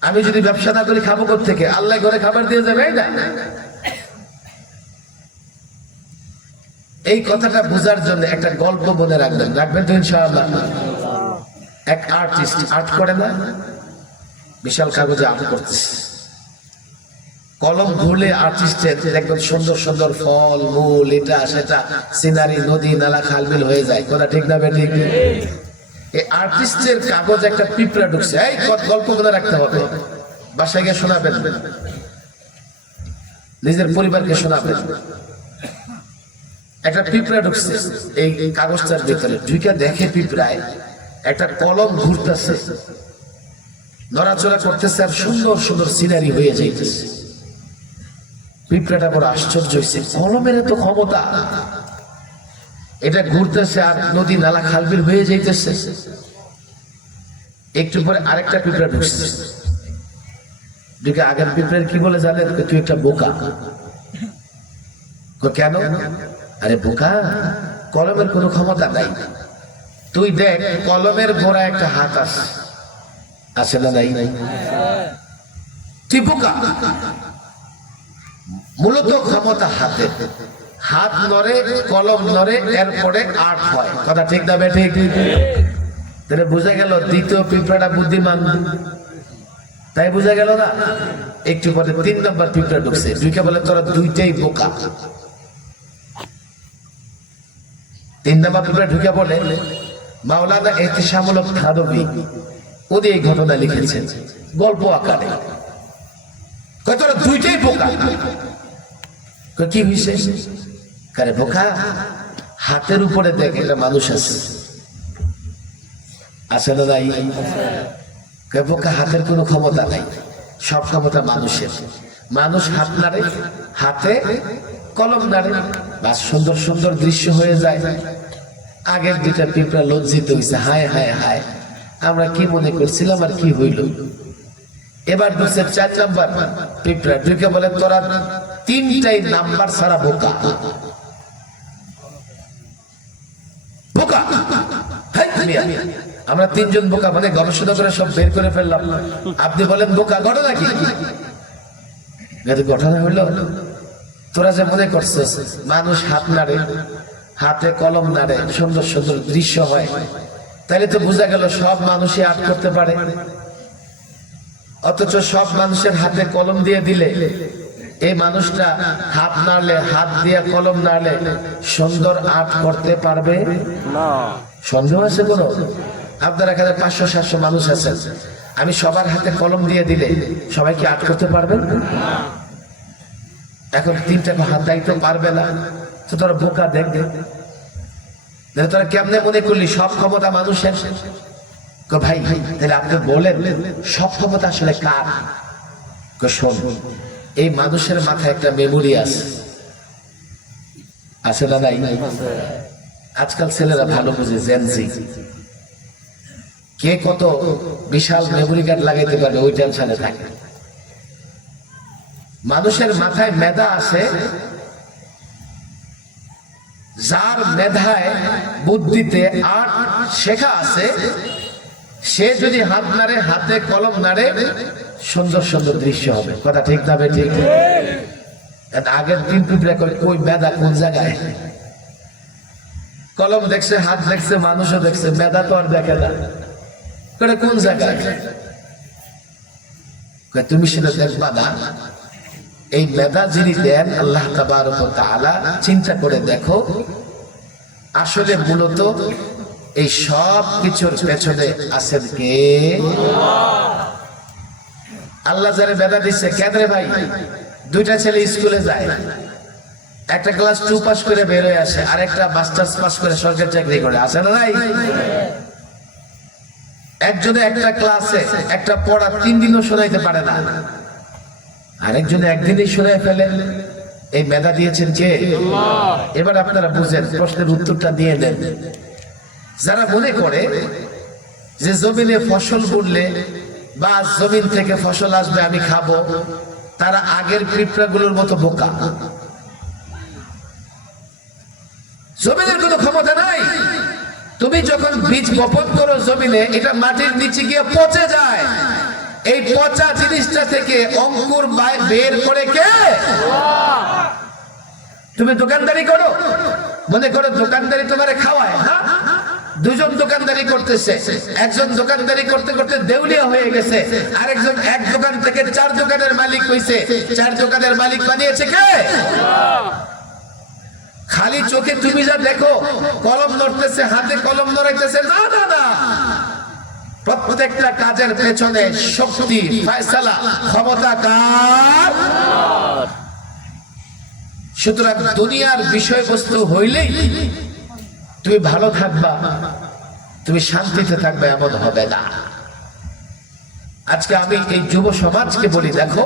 আমি যদি ব্যবসা না করি খাবো কোথা থেকে? আল্লাহ ঘরে খাবার দিয়ে যাবে না? এই কথাটা বোঝার জন্য একটা গল্প মনে রাখবেন, রাখবেন তো ইনশাআল্লাহ। এক আর্টিস্ট আর্ট করে না, বিশাল কাগজে আর্ট করতেছে, কলম ঘুরলে আর্টিস্টের একদম সুন্দর সুন্দর ফল মূল এটা সেটা সিনারি নদী নালা খালবিল হয়ে যায়। কথা ঠিক না বেঠিক? এই আর্টিস্টের কাগজ একটা পিঁপড়া ঢুকছে। এই গল্প মনে রাখতে হবে, বাসায় গিয়ে শোনাবেন, নিজের পরিবারকে শোনাবেন। একটা পিঁপড়া ঢুকছে এই কাগজটার ভিতরে, ঢুকে দেখে পিঁপড়ায় একটা কলম ঘুরতেছে, নড়াচড়া করতেছে, আর সুন্দর সুন্দর সিনারি হয়ে যাইতেছে। পিঁপড়াটা বড় আশ্চর্য হয়েছে, কলমের এত ক্ষমতা, এটা ঘুরতেছে আর নদী নালা খালবিল হয়ে যাইতেছে। একটু পরে আরেকটা পিঁপড়া ঢুকছে, ঢুকে আগের পিঁপড়ার কি বলে জানেন? তুই একটা বোকা। কেন? আরে বোকা, কলমের কোনো ক্ষমতা নাই, তুই দেখ কলমের গোড়া একটা হাত আছে, আছে না নাই? তুই বোকা। মূলত ক্ষমতা হাতে, হাত নড়ে, কলম নড়ে, এরপরে আর্ট হয়। কথা ঠিক না বেঠিক? তাহলে বোঝা গেল দ্বিতীয় পিঁপড়াটা বুদ্ধিমান, তাই বোঝা গেল না? একটু পরে 3 নম্বর পিঁপড়া ঢুকছে, ঢুকে বলে তোরা দুইটাই বোকা। 3 নম্বর পিঁপড়া ঢুকে বলে, মাওলানা ইহতিশামুল থানভী উনি এই ঘটনা লিখেছেন গল্প আকারে, তোরা দুইটাই বোকা। কি হয়েছে? কারে বোকা, হাতের উপরে দেখ একটা মানুষ আছে, আছে না নাই? বোকা, হাতের কোনো ক্ষমতা নাই, সব ক্ষমতা মানুষের। মানুষ হাত নাড়ে, হাতে কলম নাড়ে, বা সুন্দর সুন্দর দৃশ্য হয়ে যায়। আগের দুইটা পিঁপড়া লজ্জিত হয়েছে, হায় হায় হায়, আমরা কি মনে করছিলাম আর কি হইল। এবার ঢুকছে 4 নাম্বার পিঁপড়া, ঢুকে বলে তোরা 3টাই নাম্বার ছাড়া বোকা। বোকা আমরা 3 জন বোকা, মানে গবেষণা করে সব বের করে ফেললাম। আপনি বলেন বোকা, ঘটনা কি? ঘটনা হইলো তোরা যে মনে করছিস মানুষ হাত নাড়ে, হাতে কলম নাড়ে, সুন্দর সুন্দর দৃশ্য হয়, তাহলে তো বোঝা গেল সব মানুষই আর্ট করতে পারে। অথচ সব মানুষের হাতে কলম দিয়ে দিলে এই মানুষটা হাত নাড়লে, হাত দিয়ে কলম নাড়লে সুন্দর আর্ট করতে পারবে না? সন্দেহ আছে কোনো? আপনার এখানে 500-700 মানুষ আছেন, আমি সবার হাতে কলম দিয়ে দিলে সবাই কি আর্ট করতে পারবেন? এখন 3টা হাত দাইতে পারবে না, তো তোরা বোকা। দেখবে তোরা কেমনে মনে করলি সব ক্ষমতা মানুষের? ভাই তাহলে আপনি বলেন সব ক্ষমতা আসলে কার? শোন, এই মানুষের মাথায় একটা মেমোরি আছে, আছে না নাই? আজকাল ছেলেরা ভালো বুঝে, জেনজি, কে কত বিশাল মেমোরি কার্ড লাগাইতে পারবে ওই টেনশনে থাকে। মানুষের মাথায় মেধা আছে, যার মেধায় বুদ্ধিতে আর্ট শেখা আছে, সে যদি হাত নাড়ে, হাতে কলম নাড়ে, সুন্দর সুন্দর দৃশ্য হবে। কথা ঠিক না ঠিক? আগের দিন পিঁপড়া কই মেধা কোন জায়গায়, কলম দেখছে, হাত দেখছে, মানুষও দেখছে, মেধা তো আর দেখে না, কোন জায়গায়? তুমি সেটা দেখবা না। এই মেধা যিনি দেন আল্লাহ তাবারক ওয়া তাআলা, চিন্তা করে দেখো আসলে মূলত এই সব কিছুর পেছনে আছেন কে? আল্লাহ যারা মেধা দিচ্ছে। কেন রে ভাই? দুইটা ছেলে স্কুলে যায়, একটা ক্লাস 2 পাস করে বের হয়ে আসে, আর একটা মাস্টার্স পাস করে সরকারি চাকরি করে, আছে না নাই? একজনে একটা ক্লাসে একটা পড়া 3 দিনও শোনাইতে পারে না, আরেকজনে একদিনই শোনাই ফেলে। এই মেধা দিয়েছেন কে? এবার আপনারা বুঝেন, প্রশ্নের উত্তরটা দিয়ে দেন। যারা মনে করে যে জমিনে ফসল বুনলে বা জমিন থেকে ফসল আসবে আমি খাবো, তারা আগের পিঁপড়াগুলোর মতো বোকা। জমিনের কোনো ক্ষমতা নাই। তুমি যখন বীজ বপন করো জমিনে, এটা মাটির নিচে গিয়ে পচে যায়। এই পচা জিনিসটা থেকে অঙ্কুর বের করে কে? তুমি দোকানদারি করো, মনে করো দোকানদারি তোমারে খাওয়ায়। হ্যাঁ, দুজন দোকানদারি করতেছে, একজন দোকানদারি করতে করতে দেউলিয়া হয়ে গেছে, আরেকজন এক দোকান থেকে 4 দোকানের মালিক হইছে। 4 দোকানের মালিক বানিয়েছে কে? খালি চোখে তুমি যা দেখো, কলম নড়তেছে, হাতে কলম নড়াইতেছে, না না না, প্রত্যেকটা কাজের পেছনে শক্তি, ফয়সালা, ক্ষমতা কার? সুতরাং দুনিয়ার বিষয়বস্তু হইলেই তুমি ভালো থাকবা, তুমি শান্তিতে থাকবে, এমন হবে না। আজকে আমি এই যুব সমাজকে বলি, দেখো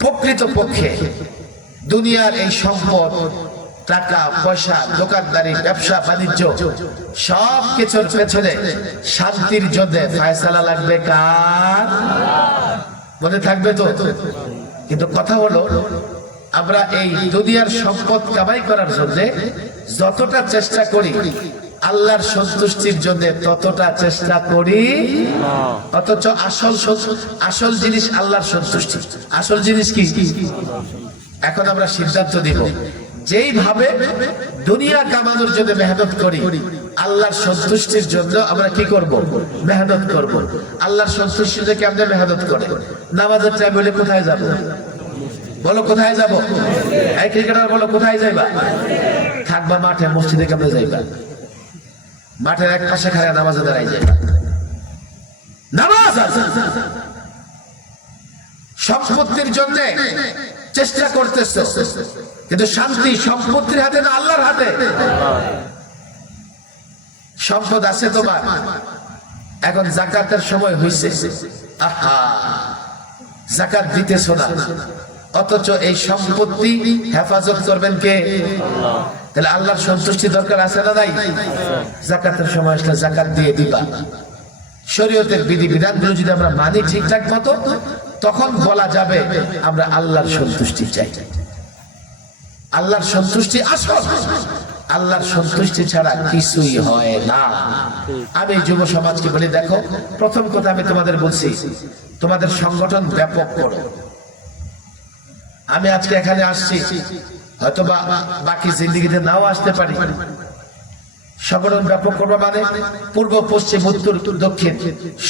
প্রকৃত পক্ষে দুনিয়ার এই সম্পদ, টাকা পয়সা, দোকানদারি, ব্যবসা বাণিজ্য, সব কিছুর পেছনে শান্তির জন্য ফয়সালা লাগবে কার? মনে থাকবে তো? কিন্তু কথা হলো, আমরা এই দুনিয়ার সম্পদ কামাই করার জন্য যতটা চেষ্টা করি, আল্লাহর সন্তুষ্টির জন্য ততটা চেষ্টা করি, অথচ আসল জিনিস আল্লাহর সন্তুষ্টি। আসল জিনিস কি? এখন আমরা সিদ্ধান্ত দিব, যেইভাবে দুনিয়া কামানোর জন্য মেহনত করি, আল্লাহর সন্তুষ্টির জন্য আমরা কি করব? মেহনত করব। আল্লাহর সন্তুষ্টির জন্য আমরা মেহনত করে নামাজের টাইম হলে কোথায় যাব? বলো কোথায় যাব? এই ক্রিকেটার বলো কোথায় যাইবা? থাকবা মাঠে, মসজিদে কেমনে যাইবা? মাঠের এক পাশে খাড়া নামাজে দাঁড়াই যাইবা। নামাজ সম্পত্তির জন্য চেষ্টা করতেছ, কিন্তু শান্তি সম্পত্তির হাতে না, আল্লাহর হাতে। সম্পদ আছে তোমার, এখন যাকাতের সময় হইছে, আহা যাকাত দিতেছ না, অথচ এই সম্পত্তি হেফাজত করবেন কে? তাহলে আল্লাহর সন্তুষ্টি দরকার আছে না নাই? যাকাতের সময় আসলে যাকাত দিয়ে দিবা। শরীয়তের বিধি বিধানগুলো যদি আমরা মানি ঠিকঠাক মতো, তখন বলা যাবে আমরা আল্লাহর সন্তুষ্টি চাই। আল্লাহর সন্তুষ্টি আসল, আল্লাহর সন্তুষ্টি ছাড়া কিছুই হয় না। আমি যুব সমাজকে বলি, দেখো প্রথম কথা আমি তোমাদের বলছি, তোমাদের সংগঠন ব্যাপক করো। আমি আজকে এখানে আসছি, হয়তো বাকি জিন্দেগিতে নাও আসতে পারি। সংগঠন ব্যাপক করবো মানে পূর্ব, পশ্চিম, উত্তর, দক্ষিণ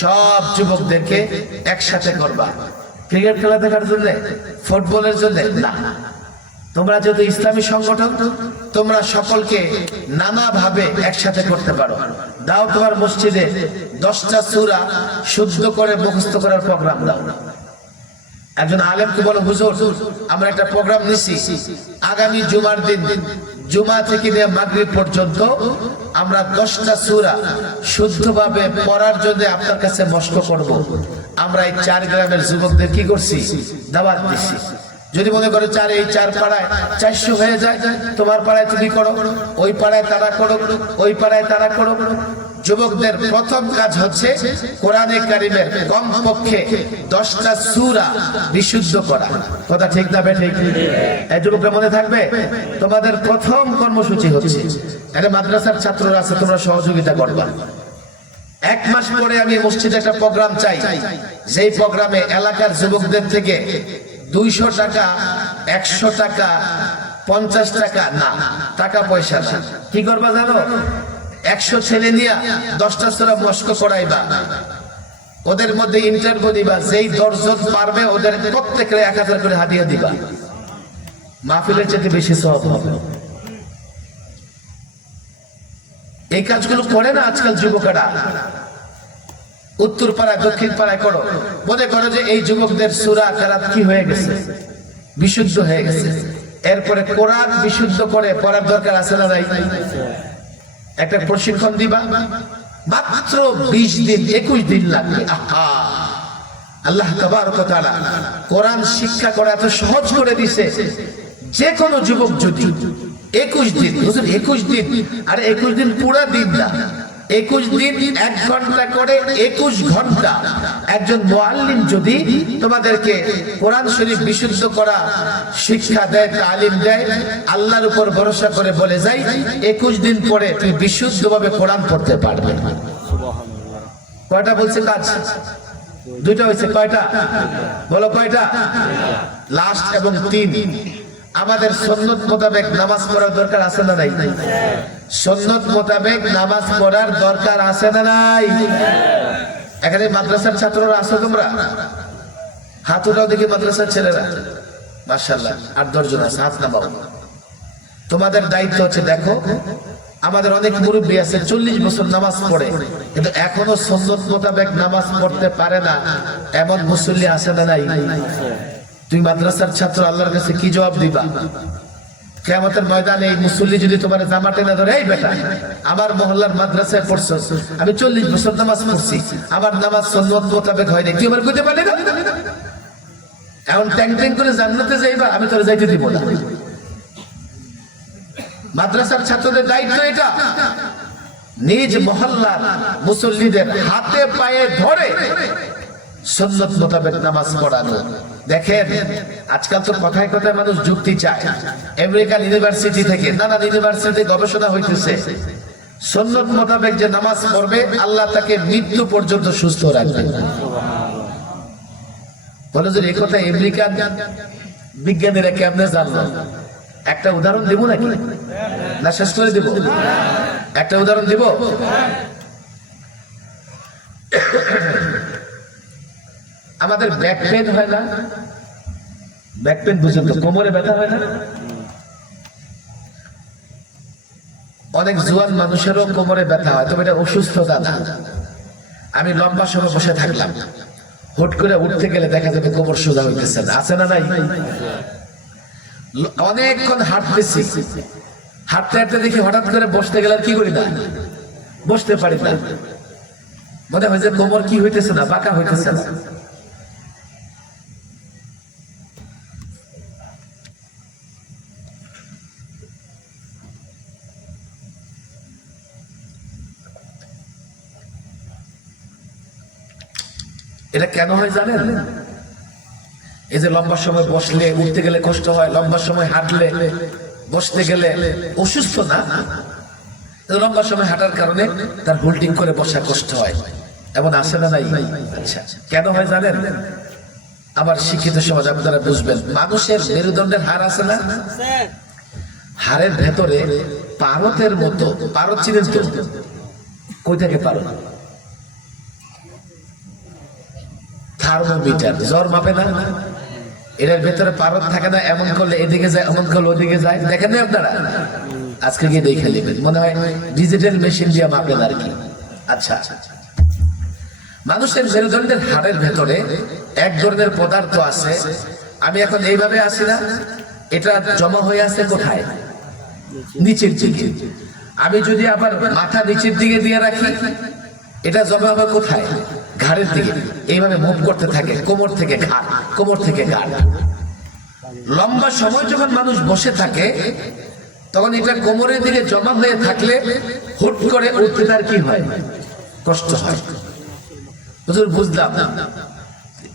সব যুবকদেরকে একসাথে করবা। ক্রিকেট খেলা দেখার জন্য, ফুটবলের জন্য না। তোমরা যেহেতু ইসলামী সংগঠন, তোমরা সকলকে নানাভাবে একসাথে করতে পারো। দাও তোমার মসজিদে 10টা সূরা শুদ্ধ করে মুখস্থ করার প্রোগ্রাম দাও। একজন আলেমকে বলো, হুজুর আমরা একটা প্রোগ্রাম নিছি, আগামী জুমার দিন, জুমা থেকে নিয়ে মাগরিব পর্যন্ত আমরা 10টা সূরা শুদ্ধভাবে পড়ার জন্য আপনার কাছে মশক করব। আমরা এই 4 গ্রামের যুবকদের কি করছি? দাওয়াত দিছি। যদি মনে করো এই 4 পাড়ায় 400 হয়ে যায়, তোমার পাড়ায় তুমি করো, ওই পাড়ায় তারা করো, ওই পাড়ায় তারা করো। যুবকদের প্রথম কাজ হচ্ছে কোরআনে কারিমের কমপক্ষে 10টা সূরা বিশুদ্ধ করা। কথা ঠিক না বেঠিক? এই যুবকরা মনে থাকবে, তোমাদের প্রথম কর্মসূচি হচ্ছে, এটা মাদ্রাসার ছাত্ররা আছে, তোমরা সহযোগিতা করবা। 1 মাস পরে আমি মসজিদে একটা প্রোগ্রাম চাই, যেই প্রোগ্রামে এলাকার যুবকদের থেকে 200 টাকা 100 টাকা 50 টাকা না, টাকা পয়সা না, কি করবা জানো? 100 ছেলে নিয়ে 10টা সূরা মস্ক করাইবা, ওদের মধ্যে ইন্টারভিউ দিবা, যেই 10 জন পারবে ওদের প্রত্যেককে 1000 করে হাদিয়া দিবা, মাহফিলের চেয়ে বেশি সওয়াব হবে। এই কাজগুলো করে না আজকাল যুবকেরা, উত্তর পাড়ায় দক্ষিণ পাড়ায় করো, মনে করো যে এই যুবকদের সূরা কেরাত কি হয়ে গেছে, বিশুদ্ধ হয়ে গেছে, এরপরে কোরআন বিশুদ্ধ করে পড়ার দরকার আছে না নাই? একটা প্রশিক্ষণ দিবা, মাত্র 20 দিন 21 দিন লাগবে। আহা, আল্লাহ তাবারক ওয়া তাআলা কোরআন শিক্ষা করা এত সহজ করে দিয়েছে, যে কোনো যুবক যদি 21 দিন, হুজুর 21 দিন, আরে 21 দিন পুরো দিন না, 21 দিন 1 ঘন্টা করে 21 ঘন্টা একজন মুআল্লিম যদি তোমাদেরকে কোরআন শরীফ বিশুদ্ধ করা শিক্ষা দেয়, তালিম দেয়, আল্লাহর উপর ভরসা করে বলে যাই 21 দিন পরে তুমি বিশুদ্ধভাবে কোরআন পড়তে পারবে। সুবহানাল্লাহ। কয়টা বলছে কাজ? দুইটা হয়েছে। কয়টা বলো? কয়টা? লাস্ট এবং 3। আমাদের সুন্নাত মোতাবেক নামাজ পড়ার দরকার আছে না নাই? সুন্নাত মোতাবেক নামাজ পড়ার দরকার আছে না নাই? এখানে মাদ্রাসার ছাত্ররা আছো তোমরা? হাত উঠাও দেখি মাদ্রাসার ছেলেরা। মাশাআল্লাহ, 8-10 জন আছে, হাত নামাও। তোমাদের দায়িত্ব হচ্ছে, দেখো আমাদের অনেক মুরব্বী আছে 40 বছর নামাজ পড়ে, কিন্তু এখনো সুন্নাত মোতাবেক নামাজ পড়তে পারে না, এমন মুসল্লি আছে না নাই? তুমি মাদ্রাসার ছাত্র, আল্লাহর কাছে কি জবাব দিবা? কিয়ামতের ময়দানে এই মুসল্লি যদি তোমার জামা টেনে ধরে, এই বেটা আমার মহল্লার মাদ্রাসায় পড়ছো, আমি 40 বছর নামাজ পড়ছি, আমার নামাজ সুন্নাত মোতাবেক হয়নি, তুই আমার কইতে পারলি না? এখন ট্যাং ট্যাং করে জান্নাতে যাইবা, আমি তোরে যাইতে দিব না। মাদ্রাসার ছাত্রদের দায়িত্ব এটা, নিজ মহল্লার মুসল্লিদের হাতে পায়ে ধরে সুন্নাত মোতাবেক নামাজ পড়ানো। দেখেন আজকাল তো কথায় কথায় মানুষ যুক্তি চায়। আমেরিকান ইউনিভার্সিটি থেকে, নানান ইউনিভার্সিটি গবেষণা হইতেছে, সুন্নাত মোতাবেক যে নামাজ পড়বে আল্লাহ তাকে মৃত্যু পর্যন্ত সুস্থ রাখবে। বলে যে এই কথা আমেরিকান বিজ্ঞানীরা কেমনে জানলো? একটা উদাহরণ দেব নাকি, না শেষ করে দেব? একটা উদাহরণ দেব। আমাদের ব্যাক পেন হয় না? ব্যাক পেন বুঝেন তো, কোমরে ব্যথা হয় না? অনেক জোয়ান মানুষেরও কোমরে ব্যথা হয়, তবে এটা অসুস্থতা না। আমি লম্বা সময় বসে থাকলাম, হুট করে উঠতে গেলে দেখা যাবে কোমর সোজা হইতেছে না, আছে না নাই? অনেকক্ষণ হাঁটতেছি, হাঁটতে হাঁটতে দেখি হঠাৎ করে বসতে গেলে কি করি না, বসতে পারি না, মনে হয় যে কোমর কি হইতেছে না, বাঁকা হইতেছে না। এটা কেন হয় জানেন? এই যে লম্বা সময় বসলে উঠতে গেলে কষ্ট হয়, লম্বা সময় হাঁটলে বসতে গেলে, অসুস্থ না, লম্বা সময় হাঁটার কারণে তার হোল্ডিং করে বসা কষ্ট হয়, এমন আসে না নাই? আচ্ছা, কেন হয় জানেন? আবার শিক্ষিত সমাজ আপনারা বুঝবেন, মানুষের মেরুদণ্ডের হাড় আছে না, হাড়ের ভেতরে পারদের মতো, পারদ চিনেন তো? কই থেকে পারদ? থার্মোমিটার, জ্বর মাপে না, এটার ভেতরে পারদ থাকে না, এমন করলে এদিকে যায়, এমন করলে ওদিকে যায়, দেখেন না আপনারা? আজকে গিয়ে দেখে নেবেন, মনে হয় ডিজিটাল মেশিন দিয়ে মাপেন আর কি। আচ্ছা, মানুষের মেরুদণ্ডের হাড়ের ভেতরে এক ধরনের পদার্থ আছে, আমি এখন এইভাবে আছি না, এটা জমা হয়ে আছে কোথায়? নিচের দিকে। আমি যদি আবার মাথা নিচের দিকে দিয়ে রাখি, এটা জমা হবে কোথায়? ঘাড়ের দিকে। এইভাবে মুভ করতে থাকে, কোমর থেকে ঘাড়, কোমর থেকে ঘাড়। লম্বা সময় যখন মানুষ বসে থাকে তখন এটা কোমরের দিকে জমা হয়ে থাকলে হুট করে উঠতে তার কি হয়? কষ্ট হয়। হুজুর বুঝলাম,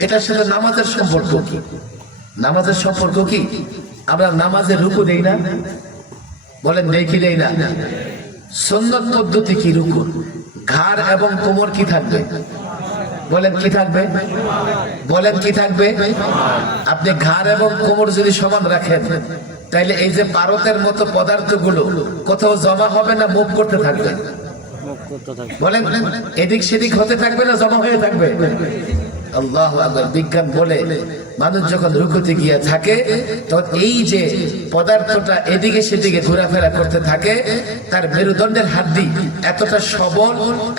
এটার সাথে নামাজের সম্পর্ক কি? নামাজের সম্পর্ক কি? আমরা নামাজে রুকু দেই না, বলেন দেই কি দেই না? সুন্নাত পদ্ধতি কি রুকু? ঘাড় এবং কোমর কি থাকবে? বলেন কি থাকবে? বলেন কি থাকবে? আপনি ঘাড় এবং কোমর যদি সমান রাখেন, তাইলে এই যে পারতের মতো পদার্থগুলো কোথাও জমা হবে না, মুভ করতে থাকবে? বলেন এদিক সেদিক হতে থাকবে না জমা হয়ে থাকবে? আল্লাহু আকবার। বিজ্ঞান বলে মানুষ যখন রুকুতে গিয়ে থাকে তখন এই যে পদার্থটা এদিকে সেদিকে ঘোরাফেরা করতে থাকে, তার মেরুদণ্ডের হাড্ডি এতটা সবল,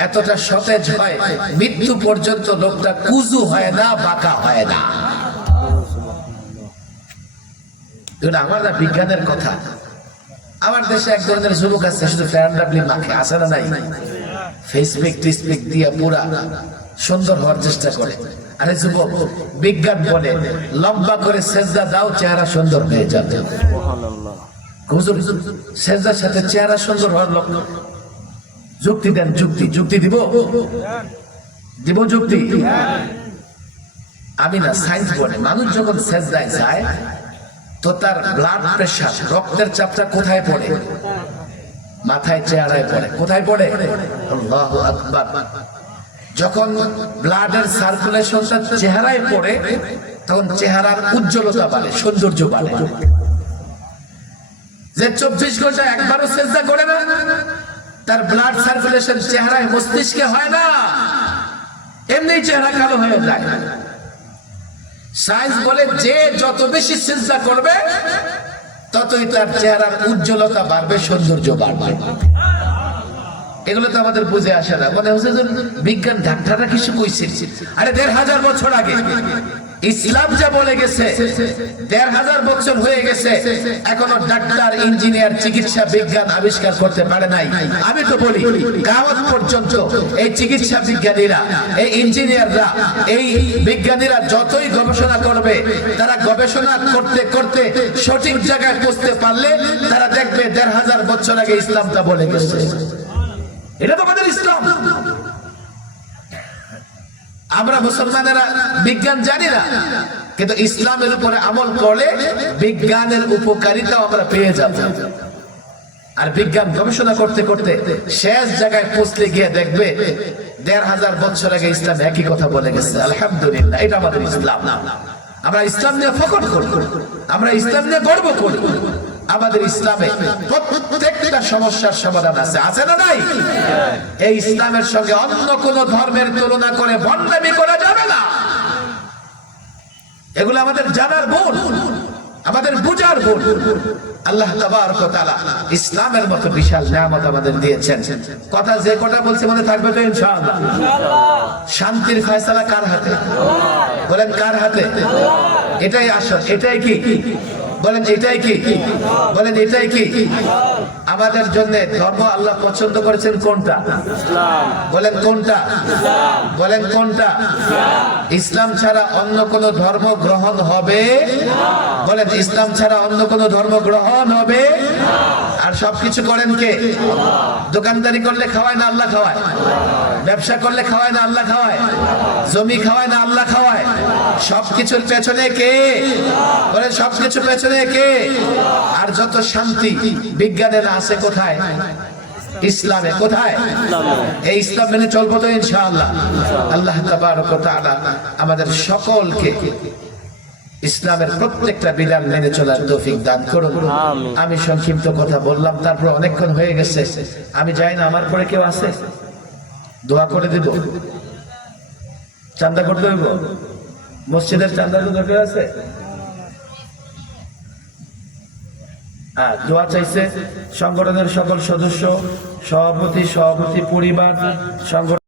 এতটা সতেজ হয়, মৃত্যু পর্যন্ত লোকটা কুজু হয় না, বাঁকা হয় না। আমার না বিজ্ঞানের কথা। আমার দেশে এক ধরনের যুবক আছে, শুধু ফ্যান ডাবলি মাখে, আছে না নাই? ফেসবুক টিসবুক দিয়ে পুরা সুন্দর হওয়ার চেষ্টা করে। আরে যুবক, বিজ্ঞান বলে লম্বা করে সেজদা দাও, চেহারা সুন্দর হয়ে যাবে। হুজুর, সেজদার সাথে চেহারা সুন্দর হওয়ার লক্ষ্য? যুক্তি দেন, যুক্তি। যুক্তি দিব যুক্তি। আমি না, সায়েন্স বলে মানুষ যখন সেজদায় যায় তো তার ব্লাড প্রেশার, রক্তের চাপটা কোথায় পড়ে? মাথায়, চেহারায় পড়ে। কোথায় পড়ে? আল্লাহু আকবার। যখন ব্লাডের সার্কুলেশনটা চেহারায় পড়ে তখন চেহারার উজ্জ্বলতা বাড়ে, সৌন্দর্য বাড়ে। যে 24 ঘন্টা একবারও সেজদা করে না, তার ব্লাড সার্কুলেশন চেহারায়, মস্তিষ্কে হয় না, এমনি চেহারা কালো হয়ে যায়। সায়েন্স বলে যে যত বেশি সিজদা করবে ততই তার চেহারার উজ্জ্বলতা বাড়বে, সৌন্দর্য বাড়বে। এগুলো তো আমাদের বুঝে আসে না। মানে বিজ্ঞান ডাক্তাররা কিছু কইছে। আরে 1500 বছর আগে ইসলাম যা বলে গেছে, 1500 বছর হয়ে গেছে, এখনো ডাক্তার, ইঞ্জিনিয়ার, চিকিৎসা বিজ্ঞান আবিষ্কার করতে পারে নাই। আমি তো বলি কিয়ামত পর্যন্ত এই চিকিৎসা বিজ্ঞানীরা, এই ইঞ্জিনিয়াররা, এই বিজ্ঞানীরা যতই গবেষণা করবে, তারা গবেষণা করতে করতে সঠিক জায়গায় পৌঁছতে পারলে তারা দেখবে 1500 বছর আগে ইসলামটা বলে গেছে। এটা তো আমাদের ইসলাম। আমরা মুসলমানেরা বিজ্ঞান জানি না, কিন্তু ইসলামের উপরে আমল করলে বিজ্ঞানের উপকারিতা আমরা পেয়ে যাব। আর বিজ্ঞান গবেষণা করতে করতে শেষ জায়গায় পৌঁছতে গিয়ে দেখবে 1500 বছর আগে ইসলাম একই কথা বলে গেছে। আলহামদুলিল্লাহ, এটা আমাদের ইসলাম। আমরা ইসলাম নিয়ে ফখর করি, আমরা ইসলাম নিয়ে গর্ব করি। আমাদের ইসলামে প্রত্যেকটা সমস্যার সমাধান আছে, আছে না নাই? এই ইসলামের সঙ্গে অন্য কোন ধর্মের তুলনা করে ভণ্ডামি করা যাবে না। এগুলো আমাদের জানার গুণ, আমাদের বুঝার গুণ। আল্লাহ তাবারক ওয়া তাআলা ইসলামের মতো বিশাল নিয়ামত আমাদের দিয়েছেন। কথা যে কটা বলছি মনে থাকবে তো ইনশাআল্লাহ? শান্তির ফয়সালা কার হাতে? বলেন কার হাতে? এটাই আসল। এটাই কি? বলেন এটাই কি? বলেন এটাই কি? আমাদের জন্য ধর্ম আল্লাহ পছন্দ করেছেন কোনটা? বলেন কোনটা? বলেন কোনটা? ইসলাম ছাড়া অন্য কোন ধর্ম গ্রহণ হবে? বলেন ইসলাম ছাড়া অন্য কোন ধর্ম গ্রহণ হবে? আর সবকিছু করেন কে? দোকানদারি করলে খাওয়ায় না আল্লাহ খাওয়ায়? ব্যবসা করলে খাওয়ায় না আল্লাহ খাওয়ায়? জমি খাওয়ায় না আল্লাহ খাওয়ায়? সবকিছুর পেছনে কে? বলেন সবকিছুর পেছনে কে? আর যত শান্তি বিজ্ঞানের আছে কোথায়? ইসলামে। কোথায়? এই ইসলাম মেনে চলবো তো ইনশাআল্লাহ। আল্লাহ তাবারক ওয়া তাআলা আমাদের সকলকে ইসলামের প্রত্যেকটা বিধান মেনে চলার তৌফিক দান করুন। আমি সংক্ষিপ্ত কথা বললাম, তারপর অনেকক্ষণ হয়ে গেছে। আমি যাই না, আমার পরে কেউ আছে? দোয়া করে দিব। চাঁদা করতে হইব? মসজিদের চাঁদা তো দরকার আছে। দোয়া চাইছে সংগঠনের সকল সদস্য, সভাপতি, পরিবার, সংগঠন।